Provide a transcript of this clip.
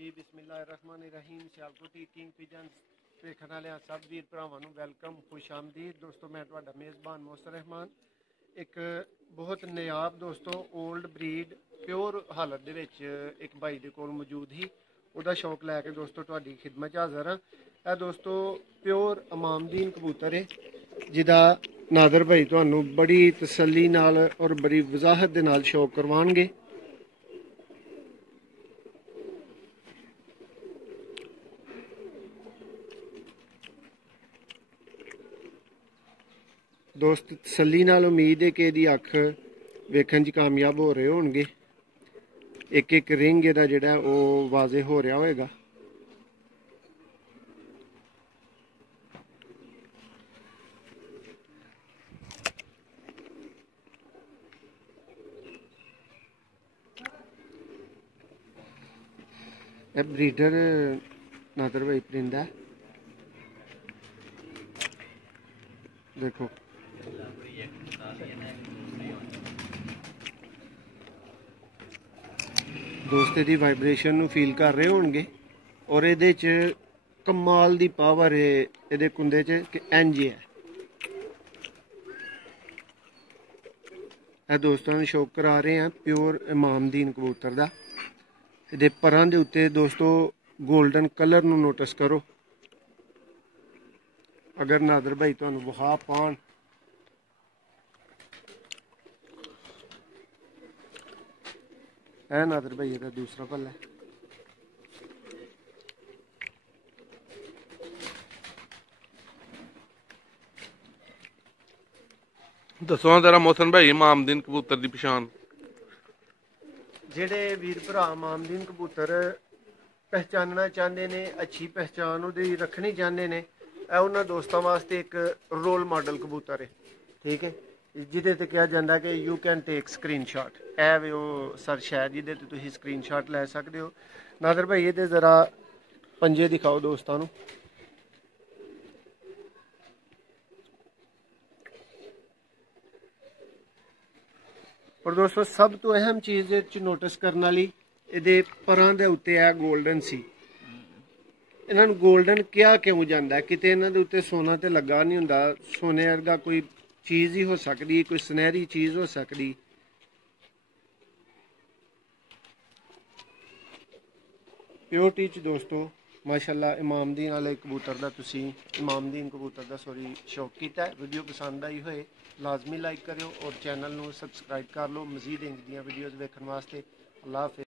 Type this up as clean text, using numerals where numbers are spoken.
जी बिस्मिल्लाहिर्रहमानिर्रहीम। Sialkoti king pigeon देखने वाले सब वीर भरावां नूं वेलकम, खुश आमदीद। दोस्तों मैं तुहाडा मेज़बान मोहसिन रहमान। एक बहुत नायाब दोस्तों ओल्ड ब्रीड प्योर हालत दे विच एक भाई दे कोल मौजूद ही, उहदा शौक लैके दोस्तों तुहाडी खिदमत च हाज़र हाँ। यह दोस्तों प्योर इमामदीन कबूतर है जिहदा नादर भाई तुहानूं बड़ी तसल्ली नाल और बड़ी वजाहत दे नाल शौक करवाणगे। दोस्त तसल्ली नाल उम्मीद है कि इहदी अख वेखण च कामयाब हो रहे होणगे। एक एक रिंग इहदा जिहड़ा ओह वाजे हो रहा होएगा। यह ब्रीडर नादर भाई परिंदा देखो, दोस्त दी वाइब्रेशन नूं फील कर रहे होणगे और इहदे च कमाल दी पावर है इहदे कुंदे च कि इंज है। दोस्तों नूं शौक करा रहे हैं प्योर इमामदीन कबूतर दा। इहदे परां दे उत्ते दोस्तों गोल्डन कलर नूं नोटिस करो। अगर नादर भाई तुहानूं विखा पाण है नादर भाई का दूसरा पल्ला है। दसो जरा मोहसिन भाई इमामदीन कबूतर की पछाण। जेडे वीर भरा इमामदीन कबूतर पहचानना चाहते ने, अच्छी पहचान उहदी रखनी चाहते ने, उन्होंने दोस्तों वास्ते एक रोल मॉडल कबूतर है। ठीक है, जिदे ते कहा जाता है कि you can take screen shot. है वे वो सर्च है जिदे ते तुसीं स्क्रीन शॉट लै सकते हो। नादर भाई ये जरा पंजे दिखाओ दोस्तों नूं। और दोस्तों सब तो अहम चीज़ नोटिस करने वाली इहदे परां दे उत्ते है गोल्डन सी। इन्हां नूं गोल्डन क्या क्यों जाता है? किते इन्हां दे उत्ते सोना तो लगा नहीं हुंदा, सोने वर्गा कोई चीज़ ही हो सकती, कोई सुनहरी चीज़ हो सकती। प्योरिटी च दोस्तों माशाअल्लाह इमामदीन वाले कबूतर का तुसीं इमामदीन कबूतर का सॉरी शौक किया है। वीडियो पसंद आई होए लाजमी लाइक करो और चैनल नूं सबसक्राइब कर लो मजीद इंज दियां वीडियोज़ देखने वास्ते। अल्लाह हाफिज़।